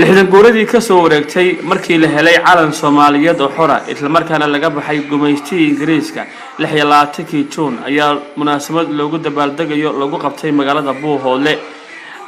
lixdan guuradii ka soo wareegtay markii la helay calan Soomaaliyeed oo xora isla markaana laga baxay gumaysigii Ingiriiska 26 Juun ayaa munaasabad loogu dabaaldegayo lagu qabtay magaalada Buuhoodle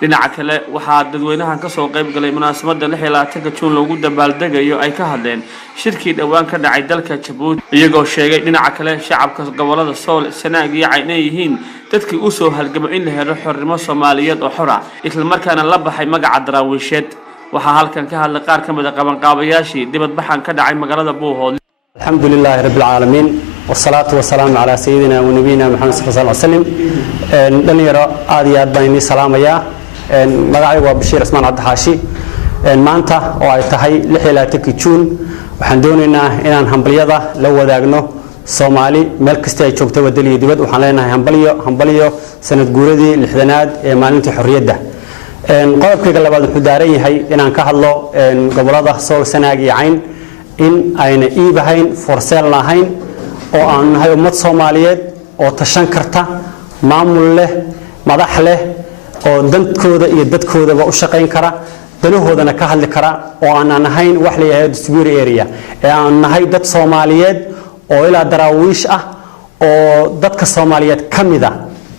dhinaca kale waxaa dadweynaha ka soo qayb galay munaasabada 26 Juun loogu dabaaldegayo ay ka hadleen shirkii dhawaan ka dhacay dalka Djibouti iyagoo sheegay dhinaca kale shacabka gobolada Sool Sanaag iyo Cayn yihiin dadkii u soo halgamay in la helo xornimo Soomaaliyeed oo xora isla markaana la baxay magaca daraawiisheed waxaa halkan ka hadlay qaar ka mid ah qabanqaabayaashii dibad baxan ka dhacay magaalada Buuhoodle alxamdulillahi rabbil caalamiin wasalaatu wasalaamu ala sayyidina wa nabiyina Muhammad sallallahu alayhi wasallam dhalinyaro aad iyo aad baan salaamaya magacaygu waa Bashiir Ismaan Cabdixaashi maanta oo ay tahay 26 Juun waxaan doonaynaa inaan hambaliyada la wadaagno Soomaali meel kasta ay joogto wadaliyo dibad waxaan leenahay hambaliyo sanad guuradii 60aad ee maalintii xorriyadda qodobkayga labaad wuxuu daaran yahay inaan ka hadlo gobolada Sool Sanaag iyo Cayn in ayna iibahayn forseel lahayn oo aan nahay ummad Soomaaliyeed oo tashan karta maamul leh madax leh oo dadkooda iyo dadkoodaba u shaqeyn kara danahoodana ka hadli kara oo aan ahayn wax la yiraahdo distributor area ee aan nahay dad Soomaaliyeed oo ilaa daraawiish ah oo dadka Soomaaliyeed kamida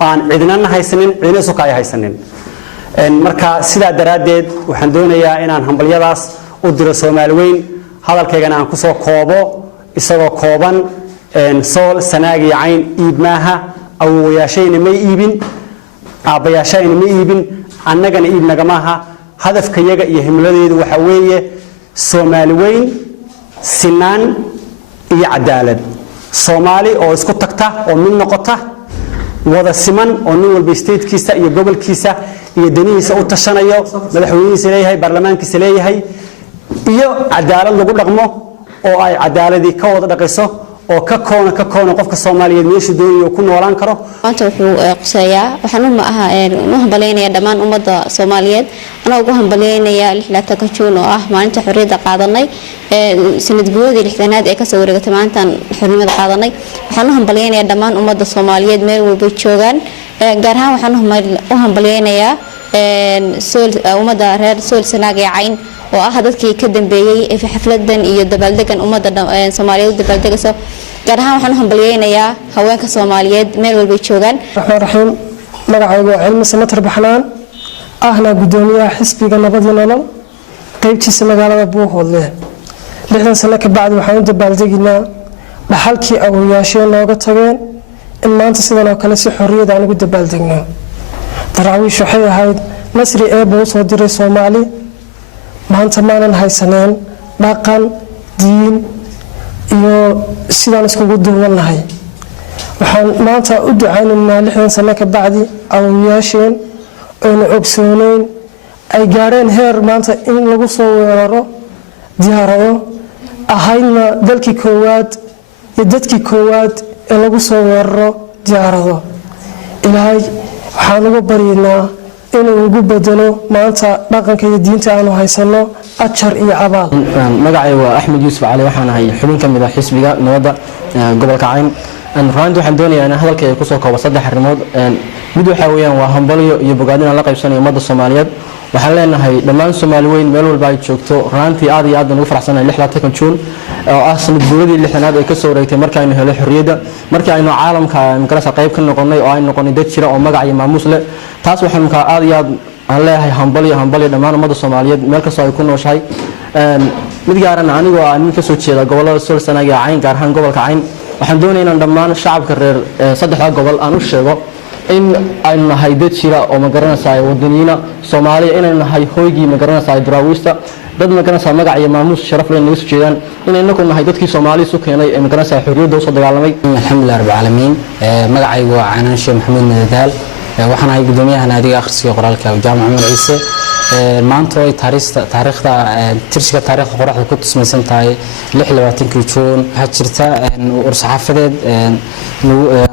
aan cidina haysanin cidina soo kay haysanin marka sidaa daraadeed waxaan doonayaa inaan hambaliyadaas u diro Soomaali weyn hadalkaygana aan ku soo koobo isagoo kooban Sool Sanaag iyo Cayn iibmaaha awooyaashayna ma iibin aabayaashayna ma iibin annagana iibnaga maaha hadafkayaga iyo himladeedu waxa weeye Soomaali weyn sinaan iyo cadaalad Soomaali oo isku tagta oo mid noqota wada siman oo nin walba statekiisa iyo gobolkiisa iyo danihiisa u tashanayo madaxweynihiisa leeyahay baarlamaankiisa leeyahay iyo cadaalad lagu dhaqmo oo ay cadaaladii ka wada dhaqayso oo ka koona qofka Soomaaliyeed meesha doonayo ku noolaan karo maanta wuxuu qusayaa waxaan u hambaleynayaa dhammaan ummadda Soomaaliyeed ana ugu hambaleynayaa 26 Juun oo ah maalinta xorriyadda qaadanay sanad guuradii 60aad ee ka soo wareegtay maalintan xornimada qaadanay waxaan u hambaleynayaa dhammaan ummadda Soomaaliyeed meel walba joogan gaar ahaan waxaan u hambaleynayaa ummadda reer Sool Sanaag iyo Cayn oo ah dadkii ka dambeeyay xafladan iyo dabaaldegan ummadda Soomaaliyeed dabaaldegayso gaar ahaan waxaan u hambaleynayaa haweenka Soomaaliyeed meel walba joogan raxiim magacaygu waa Cilmi Samatar Baxnaan ahna gudoomiyaha xisbiga nabad iyo nolol qaybtiisa magaalada Buuhoodle 60 sano ka bacdi waxaan u dabaaldeginaa dhaxalkii awooyaasheen nooga tageen in maanta sidan oo kale si xorriyad aan ugu dabaaldegno daraawiish waxay ahayd nasri ee buu soo diray Soomaali maanta maanan haysaneen dhaqan diin iyo sidaan iskugu duwanahay waxaan maanta u ducaynaynaa 60 sano ka bacdi awooyaasheen oo ogsooneyn ay gaareen heer maanta in lagu soo weeraro diyaarado ahayna dalkii koowaad iyo dadkii koowaad ee lagu soo weeraro diyaarado ilaahay waxaan ugu baryaynaa inuu ugu bedelo maanta dhaqanka iyo diinta aanu haysano ajar iyo abaal magacaygu waa Axmed Yuusuf Cali waxaan ahay xubin ka mid ah xisbiga nabadda gobolka Cayn runtii waxaan doonayaa in hadalkayga ku soo koobo saddex arrimood mid waxa weeyaan waa hambaliyo iyo bogaadin la qaybsanayo ummadda Soomaaliyeed waxaan leenahay dhammaan Soomaali weyn meel walba ay joogto runtii aad iyo aad ugu faraxsanahay 26 Juun oo ah sanad guuradii 60aad ee ka soo wareegtay markii aynu helay xorriyadda markii aynu caalamka mikrasa qayb ka noqonay oo ay noqonay dad jira oo magac iyo maamuus leh taas waxaan ka aad iyo aad aan leeyahay hambaliyo dhammaan ummadda Soomaaliyeed meel kasta ay ku nooshahay mid gaaran anigoo aan ka soo jeeda gobolada Sool Sanaag iyo Cayn gaar ahaan gobolka Cayn waxaan doonayaa in dhammaan shacabka reer saddexda gobol aan u sheego in aynu nahay dad jira oo magaranaysa wadaniina Soomaaliya inaynu nahay hoygii magaranaysa daraawiista dad magaranaysa magac iyo maamuus sharaf leh naga soo jeedaan inaynu ku nahay dadkii Soomaaliya soo keenay ee magaranaysa xorriyadda u soo dagaalamay alxamdulillaah rabbil caalamiin magacaygu waa Canan Sheekh Maxamed Nadal waxaan ahay gudoomiyaha naadiga akhriska qoraalka Jaamac Umar Ciise maanta ay taariikhda tirsiga taariikhda qoraxda ku tusmaysan tahay 26 Juun waxa jirta ursaxafadeed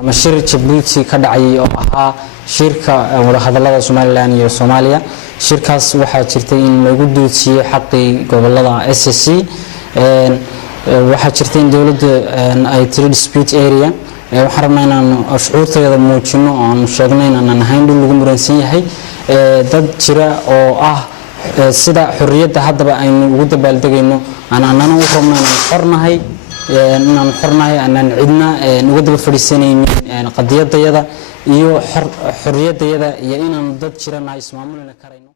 ama shir Djibouti ka dhacay oo ahaa shirka wada hadallada Soomaaliland iyo Soomaaliya shirkaas waxa jirtay in lagu doodsiyo xaqii gobolada SSC waxa jirtay in dawladda ay tiri dispute area waxaan rabnaa inaan shucuurteeda muujino oo aan sheegno inaan ahayn dhul lagu muransan yahay dad jira oo ah sida xorriyadda haddaba aynu ugu dabaaldegayno aanan u rabno inaan xornahay aanan cidna uga daba fadhiisanaynin qadiyadayada iyo xorriyadayada iyo inaan dad jiranahay ismaamulina karayno